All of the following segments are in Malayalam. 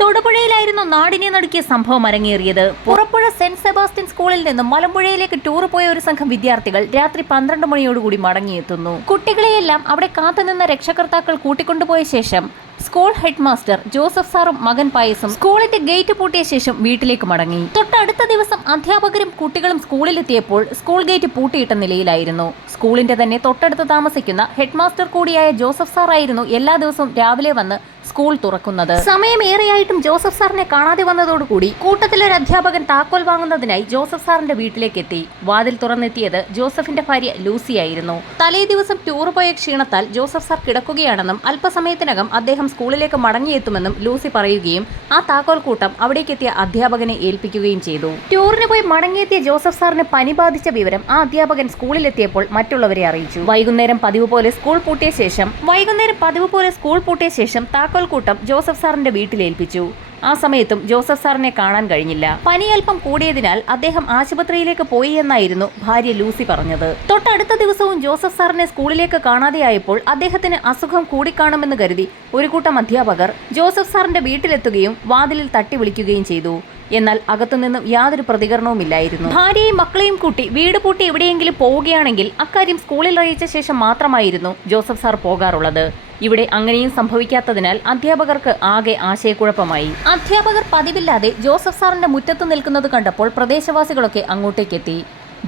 തൊടുപുഴയിലായിരുന്നു നാടിനെ നടുക്കിയ സംഭവം അരങ്ങേറിയത്. പുറപ്പുഴ സെന്റ് സെബാസ്റ്റ്യൻ സ്കൂളിൽ നിന്നും മലമ്പുഴയിലേക്ക് ടൂർ പോയ ഒരു സംഘം വിദ്യാർത്ഥികൾ രാത്രി പന്ത്രണ്ട് മണിയോടുകൂടി മടങ്ങിയെത്തുന്നു. കുട്ടികളെയെല്ലാം അവിടെ കാത്തുനിന്ന രക്ഷകർത്താക്കൾ കൂട്ടിക്കൊണ്ടുപോയ ശേഷം സ്കൂൾ ഹെഡ് മാസ്റ്റർ ജോസഫ് സാറും മകൻ പായസും സ്കൂളിന്റെ ഗേറ്റ് പൂട്ടിയ ശേഷം വീട്ടിലേക്ക് മടങ്ങി. തൊട്ടടുത്ത ദിവസം അധ്യാപകരും കുട്ടികളും സ്കൂളിലെത്തിയപ്പോൾ സ്കൂൾ ഗേറ്റ് പൂട്ടിയിട്ട നിലയിലായിരുന്നു. സ്കൂളിന്റെ തന്നെ തൊട്ടടുത്ത് താമസിക്കുന്ന ഹെഡ് മാസ്റ്റർ കൂടിയായ ജോസഫ് സാറായിരുന്നു എല്ലാ ദിവസവും രാവിലെ വന്ന് സ്കൂൾ തുറക്കുന്നത്. സമയം ഏറെയായിട്ടും ജോസഫ് സാറിനെ കാണാതെ വന്നതോടുകൂടി കൂട്ടത്തിലൊരു അധ്യാപകൻ താക്കോൽ വാങ്ങുന്നതിനായി ജോസഫ് സാറിന്റെ വീട്ടിലേക്ക് എത്തി വാതിൽ തുറന്നെത്തിയത് ജോസഫിന്റെ ഭാര്യ ലൂസിയായിരുന്നു തലേ ദിവസം ടൂർ പോയ ക്ഷീണത്താൽ ജോസഫ് സാർ കിടക്കുകയാണെന്നും അല്പസമയത്തിനകം അദ്ദേഹം സ്കൂളിലേക്ക് മടങ്ങിയെത്തുമെന്നും ലൂസി പറയുകയും ആ താക്കോൽ കൂട്ടം അവിടേക്കെത്തിയ അധ്യാപകനെ ഏൽപ്പിക്കുകയും ചെയ്തു. ടൂറിന് പോയി മടങ്ങിയെത്തിയ ജോസഫ് സാറിന് പനി ബാധിച്ച വിവരം ആ അധ്യാപകൻ സ്കൂളിലെത്തിയപ്പോൾ മറ്റുള്ളവരെ അറിയിച്ചു. വൈകുന്നേരം പതിവ് പോലെ സ്കൂൾ പൂട്ടിയ ശേഷം വൈകുന്നേരം പതിവ് പോലെ സ്കൂൾ പൂട്ടിയ ശേഷം താക്കോൽ കൂട്ടം ജോസഫ് സാറിന്റെ വീട്ടിലേൽപ്പിച്ചു ആ സമയത്തും ജോസഫ് സാറിനെ കാണാൻ കഴിഞ്ഞില്ല. പനി അല്പം കൂടിയതിനാൽ അദ്ദേഹം ആശുപത്രിയിലേക്ക് പോയി എന്നായിരുന്നു ഭാര്യ ലൂസി പറഞ്ഞത്. തൊട്ടടുത്ത ദിവസവും ജോസഫ് സാറിനെ സ്കൂളിലേക്ക് കാണാതെയായപ്പോൾ അദ്ദേഹത്തിന് അസുഖം കൂടിക്കാണുമെന്ന് കരുതി ഒരു കൂട്ടം അധ്യാപകർ ജോസഫ് സാറിന്റെ വീട്ടിലെത്തുകയും വാതിലിൽ തട്ടി വിളിക്കുകയും ചെയ്തു. എന്നാൽ അകത്തുനിന്നും യാതൊരു പ്രതികരണവുമില്ലായിരുന്നു ഭാര്യയും മക്കളെയും കൂട്ടി വീട് പൂട്ടി എവിടെയെങ്കിലും പോവുകയാണെങ്കിൽ അക്കാര്യം സ്കൂളിൽ അറിയിച്ച ശേഷം മാത്രമായിരുന്നു ജോസഫ് സാർ പോകാറുള്ളത്. ഇവിടെ അങ്ങനെയും സംഭവിക്കാത്തതിനാൽ അധ്യാപകർക്ക് ആകെ ആശയക്കുഴപ്പമായി. അധ്യാപകർ പതിവില്ലാതെ ജോസഫ് സാറിന്റെ മുറ്റത്ത് നിൽക്കുന്നത് കണ്ടപ്പോൾ പ്രദേശവാസികളൊക്കെ അങ്ങോട്ടേക്കെത്തി.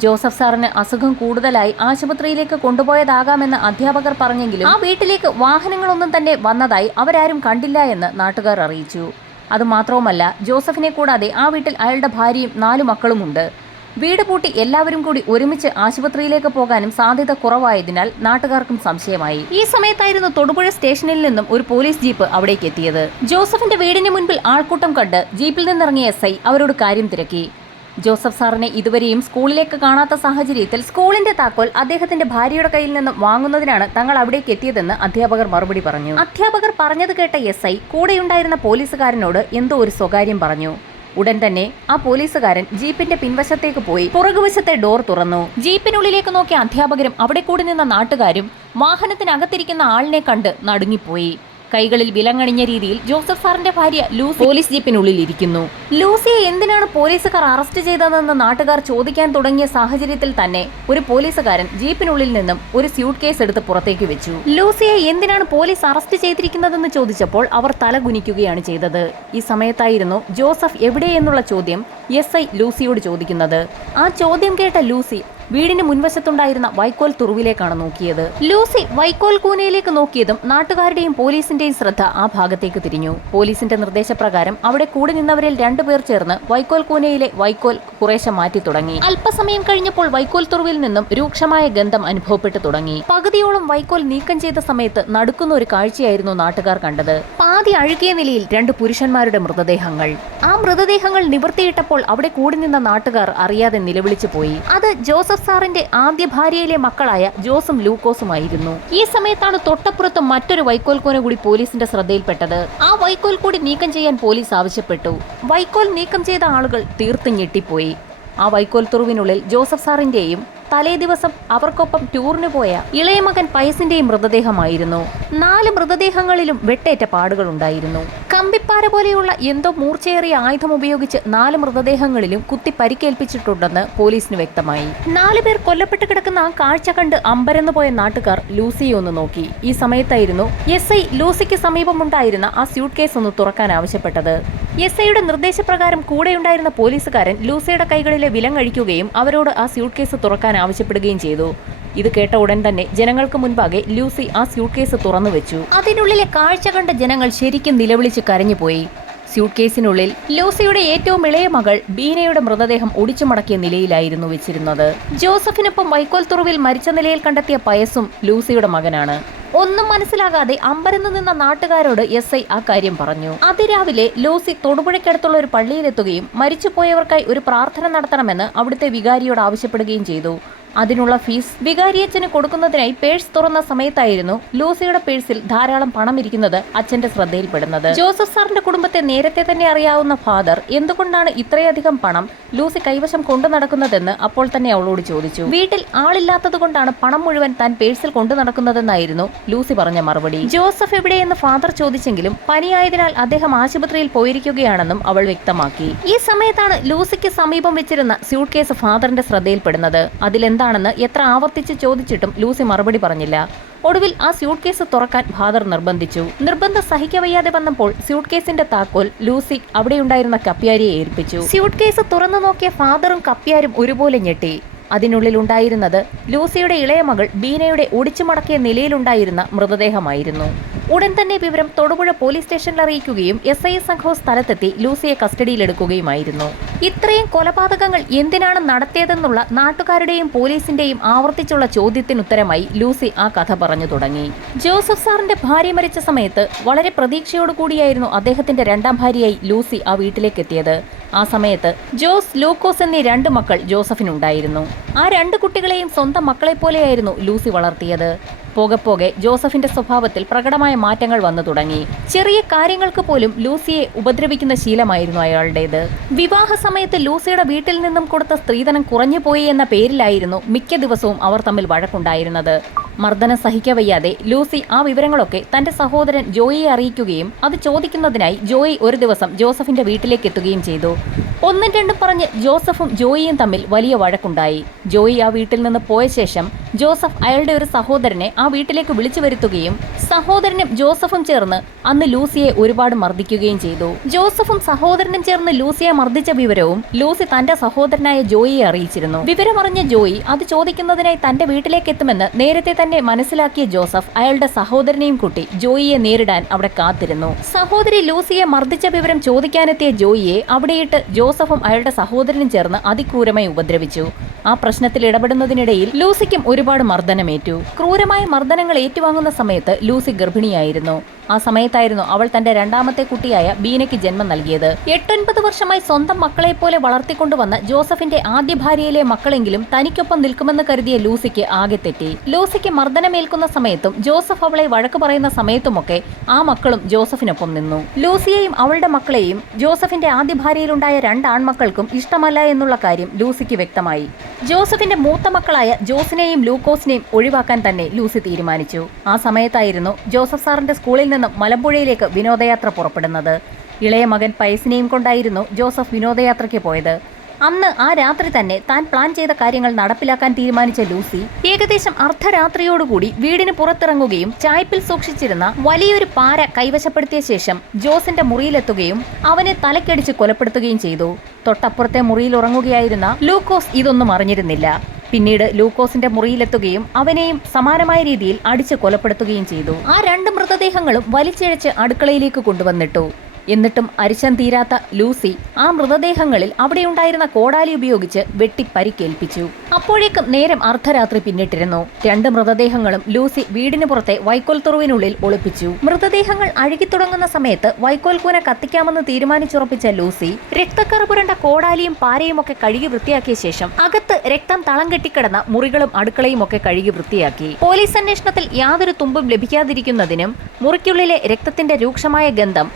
ജോസഫ് സാറിന് അസുഖം കൂടുതലായി ആശുപത്രിയിലേക്ക് കൊണ്ടുപോയതാകാമെന്ന് അധ്യാപകർ പറഞ്ഞെങ്കിലും ആ വീട്ടിലേക്ക് വാഹനങ്ങളൊന്നും തന്നെ വന്നതായി അവരാരും കണ്ടില്ല എന്ന് നാട്ടുകാർ അറിയിച്ചു. അതുമാത്രവുമല്ല ജോസഫിനെ കൂടാതെ ആ വീട്ടിൽ അയാളുടെ ഭാര്യയും നാലു മക്കളുമുണ്ട്. വീട് പൂട്ടി എല്ലാവരും കൂടി ഒരുമിച്ച് ആശുപത്രിയിലേക്ക് പോകാനും സാധ്യത കുറവായതിനാൽ നാട്ടുകാർക്കും സംശയമായി. ഈ സമയത്തായിരുന്നു തൊടുപുഴ സ്റ്റേഷനിൽ നിന്നും ഒരു പോലീസ് ജീപ്പ് അവിടേക്ക് എത്തിയത്. ജോസഫിന്റെ വീടിന് മുൻപിൽ ആൾക്കൂട്ടം കണ്ട് ജീപ്പിൽ നിന്നിറങ്ങിയ എസ് ഐ അവരോട് കാര്യം തിരക്കി. ജോസഫ് സാറിനെ ഇതുവരെയും സ്കൂളിലേക്ക് കാണാത്ത സാഹചര്യത്തിൽ സ്കൂളിന്റെ താക്കോൽ അദ്ദേഹത്തിന്റെ ഭാര്യയുടെ കയ്യിൽ നിന്നും വാങ്ങുന്നതിനാണ് തങ്ങൾ അവിടേക്ക് എത്തിയതെന്ന് അധ്യാപകർ മറുപടി പറഞ്ഞു. അധ്യാപകർ പറഞ്ഞത് കേട്ട എസ് ഐ കൂടെയുണ്ടായിരുന്ന പോലീസുകാരനോട് എന്തോ ഒരു സ്വകാര്യം പറഞ്ഞു. ഉടൻ തന്നെ ആ പോലീസുകാരൻ ജീപ്പിന്റെ പിൻവശത്തേക്ക് പോയി പുറകുവശത്തെ ഡോർ തുറന്നു. ജീപ്പിനുള്ളിലേക്ക് നോക്കിയ അധ്യാപകരും അവിടെ കൂടി നിന്ന നാട്ടുകാരും വാഹനത്തിനകത്തിരിക്കുന്ന ആളിനെ കണ്ട് നടുങ്ങിപ്പോയി. കൈകളിൽ വിലങ്ങണിഞ്ഞ രീതിയിൽ ജോസഫ് സാറിന്റെ ഭാര്യ ലൂസി പോലീസ് ജീപ്പിനുള്ളിൽ ഇരിക്കുന്നു. ലൂസിയെ എന്തിനാണ് പോലീസുകാർ അറസ്റ്റ് ചെയ്തതെന്ന് നാട്ടുകാർ ചോദിക്കാൻ തുടങ്ങിയ സാഹചര്യത്തിൽ തന്നെ ഒരു പോലീസുകാരൻ ജീപ്പിനുള്ളിൽ നിന്നും ഒരു സ്യൂട്ട് കേസ് എടുത്ത് പുറത്തേക്ക് വെച്ചു. ലൂസിയെ എന്തിനാണ് പോലീസ് അറസ്റ്റ് ചെയ്തിരിക്കുന്നതെന്ന് ചോദിച്ചപ്പോൾ അവർ തലകുനിക്കുകയാണ് ചെയ്തത്. ഈ സമയത്തായിരുന്നു ജോസഫ് എവിടെയെന്നുള്ള ചോദ്യം എസ് ഐ ലൂസിയോട് ചോദിക്കുന്നത്. ആ ചോദ്യം കേട്ട ലൂസി വീടിന് മുൻവശത്തുണ്ടായിരുന്ന വൈക്കോൽ തുറുവിലേക്കാണ് നോക്കിയത്. ലൂസി വൈക്കോൽ കൂനയിലേക്ക് നോക്കിയതും നാട്ടുകാരുടെയും പോലീസിന്റെയും ശ്രദ്ധ ആ ഭാഗത്തേക്ക് തിരിഞ്ഞു. പോലീസിന്റെ നിർദ്ദേശപ്രകാരം അവിടെ കൂടി നിന്നവരിൽ രണ്ടുപേർ ചേർന്ന് വൈക്കോൽ കൂനയിലെ വൈക്കോൽ കുറേശ്ശെ മാറ്റി തുടങ്ങി. അല്പസമയം കഴിഞ്ഞപ്പോൾ വൈക്കോൽ തുറുവിൽ നിന്നും രൂക്ഷമായ ഗന്ധം അനുഭവപ്പെട്ടു തുടങ്ങി. പകുതിയോളം വൈക്കോൽ നീക്കം ചെയ്ത സമയത്ത് നടക്കുന്ന ഒരു കാഴ്ചയായിരുന്നു നാട്ടുകാർ കണ്ടത്. പാതി അഴുകിയ നിലയിൽ രണ്ട് പുരുഷന്മാരുടെ മൃതദേഹങ്ങൾ. ആ മൃതദേഹങ്ങൾ നിവർത്തിയിട്ടപ്പോൾ അവിടെ കൂടി നിന്ന നാട്ടുകാർ അറിയാതെ നിലവിളിച്ചു പോയി. അത് ജോസഫ് സാറിന്റെ ആദ്യ ഭാര്യയിലെ മക്കളായ ജോസും ലൂക്കോസുമായിരുന്നു. ഈ സമയത്താണ് തൊട്ടപ്പുറത്ത് മറ്റൊരു വൈക്കോൽ കൂന കൂടി പോലീസിന്റെ ശ്രദ്ധയിൽപ്പെട്ടത്. ആ വൈക്കോൽ കൂടി നീക്കം ചെയ്യാൻ പോലീസ് ആവശ്യപ്പെട്ടു. വൈക്കോൽ നീക്കം ചെയ്ത ആളുകൾ തീർത്തും ഞെട്ടിപ്പോയി. ആ വൈക്കോൽ തുറുവിനുള്ളിൽ ജോസഫ് സാറിന്റെയും തലേ ദിവസം അവർക്കൊപ്പം ടൂറിന് പോയ ഇളയമകൻ പയസിന്റെയും മൃതദേഹമായിരുന്നു. നാല് മൃതദേഹങ്ങളിലും വെട്ടേറ്റ പാടുകൾ ഉണ്ടായിരുന്നു കമ്പിപ്പാര പോലെയുള്ള എന്തോ മൂർച്ചയേറിയ ആയുധം ഉപയോഗിച്ച് നാല് മൃതദേഹങ്ങളിലും കുത്തി പരിക്കേൽപ്പിച്ചിട്ടുണ്ടെന്ന് പോലീസിന് വ്യക്തമായി. നാലു പേർ കൊല്ലപ്പെട്ട് കിടക്കുന്ന ആ കാഴ്ച കണ്ട് അമ്പരന്ന് പോയ നാട്ടുകാർ ലൂസിയെ ഒന്ന് നോക്കി. ഈ സമയത്തായിരുന്നു എസ് ഐ ലൂസിക്ക് സമീപമുണ്ടായിരുന്ന ആ സ്യൂട്ട് കേസ് ഒന്ന് തുറക്കാൻ ആവശ്യപ്പെട്ടത്. എസ് ഐയുടെ നിർദ്ദേശപ്രകാരം കൂടെയുണ്ടായിരുന്ന പോലീസുകാരൻ ലൂസിയുടെ കൈകളിലെ വിലങ്ങഴിക്കുകയും അവരോട് ആ സ്യൂട്ട് കേസ് തുറക്കാൻ ആവശ്യപ്പെടുകയും ചെയ്തു. ഇത് കേട്ട ഉടൻ തന്നെ ജനങ്ങൾക്ക് മുൻപാകെ ലൂസി ആ സ്യൂട്ട് കേസ് തുറന്നു വെച്ചു. അതിനുള്ളിലെ കാഴ്ച കണ്ട ജനങ്ങൾ ശരിക്കും നിലവിളിച്ച് കരഞ്ഞുപോയി. സ്യൂട്ട് കേസിനുള്ളിൽ ലൂസിയുടെ ഏറ്റവും ഇളയ മകൾ ബീനയുടെ മൃതദേഹം ഒടിച്ചു മടക്കിയ നിലയിലായിരുന്നു വെച്ചിരുന്നത്. ജോസഫിനൊപ്പം വൈക്കോൽ തുറവിൽ മരിച്ച നിലയിൽ കണ്ടെത്തിയ പയസും ലൂസിയുടെ മകനാണ്. ഒന്നും മനസ്സിലാകാതെ അമ്പരന്ന് നിന്ന നാട്ടുകാരോട് എസ് ഐ ആ കാര്യം പറഞ്ഞു. അതിരാവിലെ ലൂസി തൊടുപുഴയ്ക്കടുത്തുള്ള ഒരു പള്ളിയിലെത്തുകയും മരിച്ചുപോയവർക്കായി ഒരു പ്രാർത്ഥന നടത്തണമെന്ന് അവിടുത്തെ വികാരിയോട് ആവശ്യപ്പെടുകയും ചെയ്തു. അതിനുള്ള ഫീസ് വികാരിയച്ഛന് കൊടുക്കുന്നതിനായി പേഴ്സ് തുറന്ന സമയത്തായിരുന്നു ലൂസിയുടെ പേഴ്സിൽ ധാരാളം പണം ഇരിക്കുന്നത് അച്ഛന്റെ ശ്രദ്ധയിൽപ്പെടുന്നത്. ജോസഫ് സാറിന്റെ കുടുംബത്തെ നേരത്തെ തന്നെ അറിയാവുന്ന ഫാദർ എന്തുകൊണ്ടാണ് ഇത്രയധികം പണം ലൂസി കൈവശം കൊണ്ടു നടക്കുന്നതെന്ന് അപ്പോൾ തന്നെ അവളോട് ചോദിച്ചു. വീട്ടിൽ ആളില്ലാത്തത് കൊണ്ടാണ് പണം മുഴുവൻ താൻ പേഴ്സിൽ കൊണ്ടു നടക്കുന്നതെന്നായിരുന്നു ലൂസി പറഞ്ഞ മറുപടി. ജോസഫ് എവിടെയെന്ന് ഫാദർ ചോദിച്ചെങ്കിലും പനിയായതിനാൽ അദ്ദേഹം ആശുപത്രിയിൽ പോയിരിക്കുകയാണെന്നും അവൾ വ്യക്തമാക്കി. ഈ സമയത്താണ് ലൂസിക്ക് സമീപം വെച്ചിരുന്ന സ്യൂട്ട് കേസ് ഫാദറിന്റെ ശ്രദ്ധയിൽപ്പെടുന്നത്. അതിലെന്താണെന്ന് എത്ര ആവർത്തിച്ച് ചോദിച്ചിട്ടും ലൂസി മറുപടി പറഞ്ഞില്ല. ഒടുവിൽ ആ സ്യൂട്ട് കേസ് തുറക്കാൻ ഫാദർ നിർബന്ധിച്ചു. നിർബന്ധം സഹിക്കവയ്യാതെ വന്നപ്പോൾ സ്യൂട്ട് കേസിന്റെ താക്കോൽ ലൂസി അവിടെയുണ്ടായിരുന്ന കപ്പ്യാരിയെ ഏൽപ്പിച്ചു. സ്യൂട്ട് കേസ് തുറന്നു നോക്കിയ ഫാദറും കപ്പ്യാരും ഒരുപോലെ ഞെട്ടി. അതിനുള്ളിൽ ഉണ്ടായിരുന്നത് ലൂസിയുടെ ഇളയ മകൾ ബീനയുടെ ഒടിച്ചു മടക്കിയ നിലയിലുണ്ടായിരുന്ന മൃതദേഹമായിരുന്നു. ഉടൻ തന്നെ വിവരം തൊടുപുഴ പോലീസ് സ്റ്റേഷനിൽ അറിയിക്കുകയും എസ് ഐ സംഘവും സ്ഥലത്തെത്തി ലൂസിയെ കസ്റ്റഡിയിലെടുക്കുകയുമായിരുന്നു. ഇത്രയും കൊലപാതകങ്ങൾ എന്തിനാണ് നടത്തിയതെന്നുള്ള നാട്ടുകാരുടെയും പോലീസിന്റെയും ആവർത്തിച്ചുള്ള ചോദ്യത്തിനുത്തരമായി ലൂസി ആ കഥ പറഞ്ഞു തുടങ്ങി. ജോസഫ് സാറിന്റെ ഭാര്യ മരിച്ച സമയത്ത് വളരെ പ്രതീക്ഷയോടുകൂടിയായിരുന്നു അദ്ദേഹത്തിന്റെ രണ്ടാം ഭാര്യയായി ലൂസി ആ വീട്ടിലേക്ക് എത്തിയത് ആ സമയത്ത് ജോസ് ലൂക്കോസ് എന്നീ രണ്ട് മക്കൾ ജോസഫിനുണ്ടായിരുന്നു. ആ രണ്ട് കുട്ടികളെയും സ്വന്തം മക്കളെ പോലെയായിരുന്നു ലൂസി വളർത്തിയത്. പോകെ പോകെ ജോസഫിന്റെ സ്വഭാവത്തിൽ പ്രകടമായ മാറ്റങ്ങൾ വന്നു തുടങ്ങി. ചെറിയ കാര്യങ്ങൾക്ക് പോലും ലൂസിയെ ഉപദ്രവിക്കുന്ന ശീലമായിരുന്നു അയാളുടേത്. വിവാഹ സമയത്ത് ലൂസിയുടെ വീട്ടിൽ നിന്നും കൊടുത്ത സ്ത്രീധനം കുറഞ്ഞുപോയി എന്ന പേരിലായിരുന്നു മിക്ക ദിവസവും അവർ തമ്മിൽ വഴക്കുണ്ടായിരുന്നത്. മർദ്ദനം സഹിക്കവയ്യാതെ ലൂസി ആ വിവരങ്ങളൊക്കെ തന്റെ സഹോദരൻ ജോയിയെ അറിയിക്കുകയും അത് ചോദിക്കുന്നതിനായി ജോയി ഒരു ദിവസം ജോസഫിന്റെ വീട്ടിലേക്ക് എത്തുകയും ചെയ്തു. ഒന്നും രണ്ടും പറഞ്ഞ് ജോസഫും ജോയിയും തമ്മിൽ വലിയ വഴക്കുണ്ടായി. ജോയി ആ വീട്ടിൽ നിന്ന് പോയ ശേഷം ജോസഫ് അയാളുടെ ഒരു സഹോദരനെ ആ വീട്ടിലേക്ക് വിളിച്ചു വരുത്തുകയും സഹോദരനും ജോസഫും ചേർന്ന് അന്ന് ലൂസിയെ ഒരുപാട് മർദ്ദിക്കുകയും ചെയ്തു. ജോസഫും സഹോദരനും ചേർന്ന് ലൂസിയെ മർദ്ദിച്ച വിവരവും ലൂസി തന്റെ സഹോദരനായ ജോയിയെ അറിയിച്ചിരുന്നു. വിവരമറിഞ്ഞ ജോയി അത് ചോദിക്കുന്നതിനായി തന്റെ വീട്ടിലേക്ക് എത്തുമെന്ന് നേരത്തെ തന്നെ മനസ്സിലാക്കിയ ജോസഫ് അയാളുടെ സഹോദരനെയും കൂട്ടി ജോയിയെ നേരിടാൻ അവിടെ കാത്തിരുന്നു. സഹോദരി ലൂസിയെ മർദ്ദിച്ച വിവരം ചോദിക്കാനെത്തിയ ജോയിയെ അവിടെയിട്ട് ജോസഫും അയാളുടെ സഹോദരനും ചേർന്ന് അതിക്രൂരമായി ഉപദ്രവിച്ചു. ആ പ്രശ്നത്തിൽ ഇടപെടുന്നതിനിടയിൽ ലൂസിക്കും ഒരുപാട് മർദ്ദനമേറ്റു. ക്രൂരമായ മർദ്ദനങ്ങൾ ഏറ്റുവാങ്ങുന്ന സമയത്ത് ലൂസി ഗർഭിണിയായിരുന്നു. ആ സമയത്തായിരുന്നു അവൾ തന്റെ രണ്ടാമത്തെ കുട്ടിയായ ബീനയ്ക്ക് ജന്മം നൽകിയത്. എട്ടൊൻപത് വർഷമായി സ്വന്തം മക്കളെ പോലെ വളർത്തിക്കൊണ്ടുവന്ന ജോസഫിന്റെ ആദ്യ ഭാര്യയിലെ മക്കളെങ്കിലും തനിക്കൊപ്പം നിൽക്കുമെന്ന് കരുതിയ ലൂസിക്ക് ആകെ തെറ്റി. ലൂസിക്ക് മർദ്ദനമേൽക്കുന്ന സമയത്തും ജോസഫ് അവളെ വഴക്ക് പറയുന്ന സമയത്തുമൊക്കെ ആ മക്കളും ജോസഫിനൊപ്പം നിന്നു. ലൂസിയെയും അവളുടെ മക്കളെയും ജോസഫിന്റെ ആദ്യ ഭാര്യയിലുണ്ടായ രണ്ട് ആൺമക്കൾക്കും ഇഷ്ടമല്ല എന്നുള്ള കാര്യം ലൂസിക്ക് വ്യക്തമായി. ജോസഫിന്റെ മൂത്ത മക്കളായ ജോസിനെയും ലൂക്കോസിനെയും ഒഴിവാക്കാൻ തന്നെ ലൂസി തീരുമാനിച്ചു. ആ സമയത്തായിരുന്നു ജോസഫ് സാറിന്റെ സ്കൂളിൽ നിന്നും മലമ്പുഴയിലേക്ക് വിനോദയാത്ര പുറപ്പെടുന്നത്. ഇളയ മകൻ പയസിനെയും കൊണ്ടായിരുന്നു ജോസഫ് വിനോദയാത്രയ്ക്ക് പോയത്. അന്ന് ആ രാത്രി തന്നെ താൻ പ്ലാൻ ചെയ്ത കാര്യങ്ങൾ നടപ്പിലാക്കാൻ തീരുമാനിച്ച ലൂസി ഏകദേശം അർദ്ധരാത്രിയോടുകൂടി വീടിന് പുറത്തിറങ്ങുകയും ചായ്പിൽ സൂക്ഷിച്ചിരുന്ന വലിയൊരു പാര കൈവശപ്പെടുത്തിയ ശേഷം ജോസിന്റെ മുറിയിലെത്തുകയും അവനെ തലക്കടിച്ച് കൊലപ്പെടുത്തുകയും ചെയ്തു. തൊട്ടപ്പുറത്തെ മുറിയിൽ ഉറങ്ങുകയായിരുന്ന ലൂക്കോസ് ഇതൊന്നും അറിഞ്ഞിരുന്നില്ല. പിന്നീട് ലൂക്കോസിന്റെ മുറിയിലെത്തുകയും അവനെയും സമാനമായ രീതിയിൽ അടിച്ച് കൊലപ്പെടുത്തുകയും ചെയ്തു. ആ രണ്ട് മൃതദേഹങ്ങളും വലിച്ചിഴച്ച് അടുക്കളയിലേക്ക് കൊണ്ടുവന്നിട്ടു. എന്നിട്ടും അരിശം തീരാത്ത ലൂസി ആ മൃതദേഹങ്ങളിൽ അവിടെയുണ്ടായിരുന്ന കോടാലി ഉപയോഗിച്ച് വെട്ടി പരിക്കേൽപ്പിച്ചു. അപ്പോഴേക്കും നേരം അർദ്ധരാത്രി പിന്നിട്ടിരുന്നു. രണ്ട് മൃതദേഹങ്ങളും ലൂസി വീടിന് പുറത്തെ വൈക്കോൽ തുറുവിനുള്ളിൽ ഒളിപ്പിച്ചു. മൃതദേഹങ്ങൾ അഴുകിത്തുടങ്ങുന്ന സമയത്ത് വൈക്കോൽക്കൂന കത്തിക്കാമെന്ന് തീരുമാനിച്ചുറപ്പിച്ച ലൂസി രക്തക്കറ പുരണ്ട കോടാലിയും പാരയും ഒക്കെ കഴുകി വൃത്തിയാക്കിയ ശേഷം അകത്ത് രക്തം തളം കെട്ടിക്കിടന്ന മുറികളും അടുക്കളയും ഒക്കെ കഴുകി വൃത്തിയാക്കി. പോലീസ് അന്വേഷണത്തിൽ യാതൊരു തുമ്പും ലഭിക്കാതിരിക്കുന്നതിനും മുറിക്കുള്ളിലെ രക്തത്തിന്റെ രൂക്ഷമായ ഗന്ധം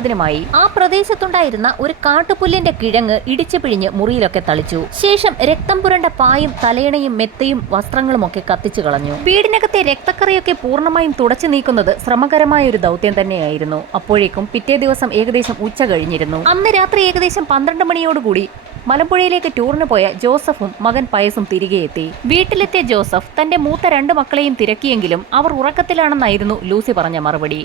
ഒഴിവാക്കുന്നതിനുമായി ആ പ്രദേശത്തുണ്ടായിരുന്ന ഒരു കാട്ടുപുല്ലിന്റെ കിഴങ്ങ് ഇടിച്ചു പിഴിഞ്ഞ് മുറിയിലൊക്കെ തളിച്ചു. ശേഷം രക്തം പുരണ്ട പായും തലയണയും മെത്തയും വസ്ത്രങ്ങളും ഒക്കെ കത്തിച്ചു കളഞ്ഞു. വീടിനകത്തെ രക്തക്കറയൊക്കെ പൂർണമായും തുടച്ചു നീക്കുന്നത് ശ്രമകരമായ ഒരു ദൗത്യം തന്നെയായിരുന്നു. അപ്പോഴേക്കും പിറ്റേ ദിവസം ഏകദേശം ഉച്ച കഴിഞ്ഞിരുന്നു. അന്ന് രാത്രി ഏകദേശം പന്ത്രണ്ട് മണിയോടുകൂടി മലമ്പുഴയിലേക്ക് ടൂറിന് പോയ ജോസഫും മകൻ പയസും തിരികെ എത്തി. വീട്ടിലെത്തിയ ജോസഫ് തന്റെ മൂത്ത രണ്ട് മക്കളെയും തിരക്കിയെങ്കിലും അവർ ഉറക്കത്തിലാണെന്നായിരുന്നു ലൂസി പറഞ്ഞ മറുപടി.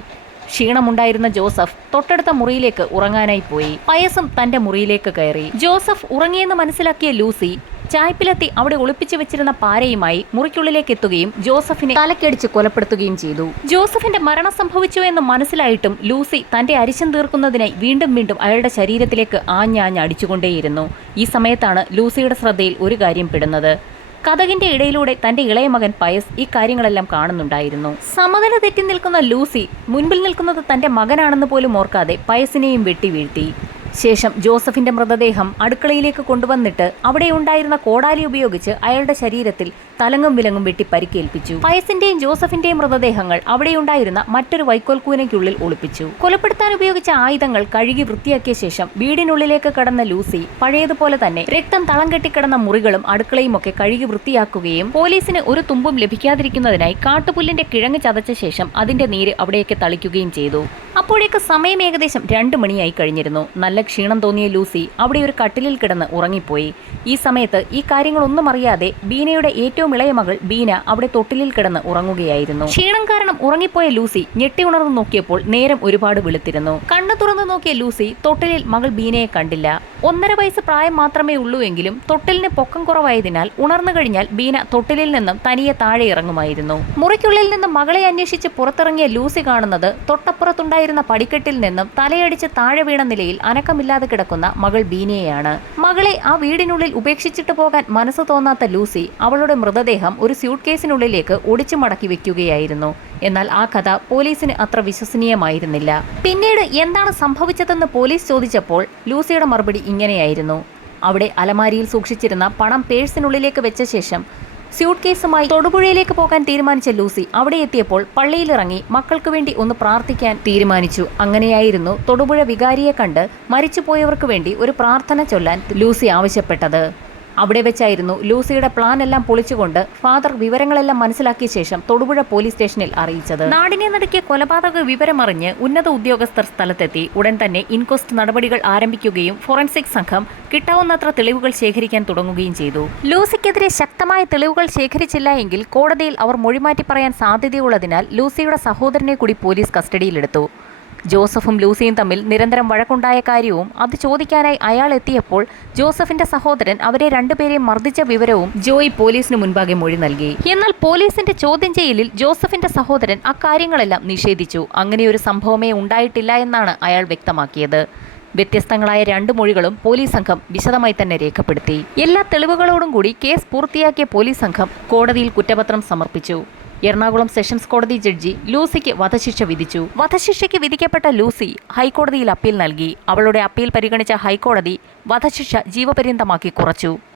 ക്ഷീണമുണ്ടായിരുന്ന ജോസഫ് തൊട്ടടുത്ത മുറിയിലേക്ക് ഉറങ്ങാനായി പോയി. പയസും തന്റെ മുറിയിലേക്ക് കയറി. ജോസഫ് ഉറങ്ങിയെന്ന് മനസ്സിലാക്കിയ ലൂസി ചായ്പിലെത്തി അവിടെ ഒളിപ്പിച്ചു വെച്ചിരുന്ന പാരയുമായി മുറിക്കുള്ളിലേക്ക് എത്തുകയും ജോസഫിനെ തലക്കടിച്ച് കൊലപ്പെടുത്തുകയും ചെയ്തു. ജോസഫിന്റെ മരണം സംഭവിച്ചു എന്ന് മനസ്സിലായിട്ടും ലൂസി തന്റെ അരിശം തീർക്കുന്നതിനായി വീണ്ടും വീണ്ടും അയാളുടെ ശരീരത്തിലേക്ക് ആഞ്ഞാഞ്ഞ് അടിച്ചുകൊണ്ടേയിരുന്നു. ഈ സമയത്താണ് ലൂസിയുടെ ശ്രദ്ധയിൽ ഒരു കാര്യം പെടുന്നത്. കഥകിന്റെ ഇടയിലൂടെ തന്റെ ഇളയ മകൻ പയസ് ഈ കാര്യങ്ങളെല്ലാം കാണുന്നുണ്ടായിരുന്നു. സമനില തെറ്റി നിൽക്കുന്ന ലൂസി മുൻപിൽ നിൽക്കുന്നത് തന്റെ മകനാണെന്ന് പോലും ഓർക്കാതെ പയസിനെയും വെട്ടി വീഴ്ത്തി. ശേഷം ജോസഫിന്റെ മൃതദേഹം അടുക്കളയിലേക്ക് കൊണ്ടുവന്നിട്ട് അവിടെ ഉണ്ടായിരുന്ന കോടാലി ഉപയോഗിച്ച് അയാളുടെ ശരീരത്തിൽ തലങ്ങും വിലങ്ങും വെട്ടി പരിക്കേൽപ്പിച്ചു. പയസിന്റെയും ജോസഫിന്റെയും മൃതദേഹങ്ങൾ അവിടെയുണ്ടായിരുന്ന മറ്റൊരു വൈക്കോൽക്കൂനയ്ക്കുള്ളിൽ ഒളിപ്പിച്ചു. കൊലപ്പെടുത്താൻ ഉപയോഗിച്ച ആയുധങ്ങൾ കഴുകി വൃത്തിയാക്കിയ ശേഷം വീടിനുള്ളിലേക്ക് കടന്ന ലൂസി പഴയതുപോലെ തന്നെ രക്തം തളം കെട്ടിക്കിടന്ന മുറികളും അടുക്കളയും ഒക്കെ കഴുകി വൃത്തിയാക്കുകയും പോലീസിന് ഒരു തുമ്പും ലഭിക്കാതിരിക്കുന്നതിനായി കാട്ടുപുല്ലിന്റെ കിഴങ്ങ് ചതച്ച ശേഷം അതിന്റെ നീര് അവിടെയൊക്കെ തളിക്കുകയും ചെയ്തു. അപ്പോഴേക്ക് സമയം ഏകദേശം രണ്ട് മണിയായി കഴിഞ്ഞിരുന്നു. നല്ല ക്ഷീണം തോന്നിയ ലൂസി അവിടെ ഒരു കട്ടിലിൽ കിടന്ന് ഉറങ്ങിപ്പോയി. ഈ സമയത്ത് ഈ കാര്യങ്ങളൊന്നും അറിയാതെ ബീനയുടെ ഏറ്റവും ഇളയ മകൾ ബീന അവിടെ തൊട്ടിലിൽ കിടന്ന് ഉറങ്ങുകയായിരുന്നു. ക്ഷീണം കാരണം ഉറങ്ങിപ്പോയ ലൂസി ഞെട്ടി ഉണർന്നു നോക്കിയപ്പോൾ നേരം ഒരുപാട് വെളുത്തിരുന്നു. കണ്ണു തുറന്നു നോക്കിയ ലൂസി തൊട്ടിലിൽ മകൾ ബീനയെ കണ്ടില്ല. ഒന്നര വയസ്സ് പ്രായം മാത്രമേ ഉള്ളൂ എങ്കിലും തൊട്ടിലിന് പൊക്കം കുറവായതിനാൽ ഉണർന്നു കഴിഞ്ഞാൽ ബീന തൊട്ടിലിൽ നിന്നും തനിയെ താഴെ ഇറങ്ങുമായിരുന്നു. മുറിക്കുള്ളിൽ നിന്ന് മകളെ അന്വേഷിച്ച് പുറത്തിറങ്ങിയ ലൂസി കാണുന്നത് തൊട്ടപ്പുറത്തുണ്ടായിരുന്ന പടിക്കെട്ടിൽ നിന്നും തലയടിച്ച് താഴെ വീണ നിലയിൽ അനക്കമില്ലാതെ കിടക്കുന്ന മകൾ ബീനയെയാണ്. മകളെ ആ വീടിനുള്ളിൽ ഉപേക്ഷിച്ചിട്ട് പോകാൻ മനസ്സ് തോന്നാത്ത ലൂസി അവളുടെ മൃതദേഹം ഒരു സ്യൂട്ട് കേസിനുള്ളിലേക്ക് ഒടിച്ചു മടക്കി വെക്കുകയായിരുന്നു. എന്നാൽ ആ കഥ പോലീസിന് അത്ര വിശ്വസനീയമായിരുന്നില്ല. പിന്നീട് എന്താണ് സംഭവിച്ചതെന്ന് പോലീസ് ചോദിച്ചപ്പോൾ ലൂസിയുടെ മറുപടി ഇങ്ങനെയായിരുന്നു. അവിടെ അലമാരിയിൽ സൂക്ഷിച്ചിരുന്ന പണം പേഴ്സിനുള്ളിലേക്ക് വെച്ച ശേഷം സ്യൂട്ട് കേസുമായി തൊടുപുഴയിലേക്ക് പോകാൻ തീരുമാനിച്ച ലൂസി അവിടെ എത്തിയപ്പോൾ പള്ളിയിലിറങ്ങി മക്കൾക്ക് വേണ്ടി ഒന്ന് പ്രാർത്ഥിക്കാൻ തീരുമാനിച്ചു. അങ്ങനെയായിരുന്നു തൊടുപുഴ വികാരിയെ കണ്ട് മരിച്ചുപോയവർക്ക് വേണ്ടി ഒരു പ്രാർത്ഥന ചൊല്ലാൻ ലൂസി ആവശ്യപ്പെട്ടത്. അവിടെ വെച്ചായിരുന്നു ലൂസിയുടെ പ്ലാൻ എല്ലാം പൊളിച്ചുകൊണ്ട് ഫാദർ വിവരങ്ങളെല്ലാം മനസ്സിലാക്കിയ ശേഷം തൊടുപുഴ പോലീസ് സ്റ്റേഷനിൽ അറിയിച്ചത്. നാടിനെ നടക്കിയ കൊലപാതക വിവരമറിഞ്ഞ് ഉന്നത ഉദ്യോഗസ്ഥർ സ്ഥലത്തെത്തി. ഉടൻ തന്നെ ഇൻക്വസ്റ്റ് നടപടികൾ ആരംഭിക്കുകയും ഫോറൻസിക് സംഘം കിട്ടാവുന്നത്ര തെളിവുകൾ ശേഖരിക്കാൻ തുടങ്ങുകയും ചെയ്തു. ലൂസിക്കെതിരെ ശക്തമായ തെളിവുകൾ ശേഖരിച്ചില്ല എങ്കിൽ കോടതിയിൽ അവർ മൊഴിമാറ്റി പറയാൻ സാധ്യതയുള്ളതിനാൽ ലൂസിയുടെ സഹോദരനെ കൂടി പോലീസ് കസ്റ്റഡിയിലെടുത്തു. ജോസഫും ലൂസിയും തമ്മിൽ നിരന്തരം വഴക്കുണ്ടായ കാര്യവും അത് ചോദിക്കാനായി അയാൾ എത്തിയപ്പോൾ ജോസഫിന്റെ സഹോദരൻ അവരെ രണ്ടുപേരെയും മർദ്ദിച്ച വിവരവും ജോയി പോലീസിന് മുൻപാകെ മൊഴി നൽകി. എന്നാൽ പോലീസിന്റെ ചോദ്യം ചെയ്യലിൽ ജോസഫിന്റെ സഹോദരൻ അക്കാര്യങ്ങളെല്ലാം നിഷേധിച്ചു. അങ്ങനെയൊരു സംഭവമേ ഉണ്ടായിട്ടില്ല എന്നാണ് അയാൾ വ്യക്തമാക്കിയത്. വ്യത്യസ്തങ്ങളായ രണ്ട് മൊഴികളും പോലീസ് സംഘം വിശദമായി തന്നെ രേഖപ്പെടുത്തി. എല്ലാ തെളിവുകളോടും കൂടി കേസ് പൂർത്തിയാക്കിയ പോലീസ് സംഘം കോടതിയിൽ കുറ്റപത്രം സമർപ്പിച്ചു. എറണാകുളം സെഷൻസ് കോടതി ജഡ്ജി ലൂസിക്ക് വധശിക്ഷ വിധിച്ചു. വധശിക്ഷയ്ക്ക് വിധിക്കപ്പെട്ട ലൂസി ഹൈക്കോടതിയിൽ അപ്പീൽ നൽകി. അവളുടെ അപ്പീൽ പരിഗണിച്ച ഹൈക്കോടതി വധശിക്ഷ ജീവപര്യന്തമാക്കി കുറച്ചു.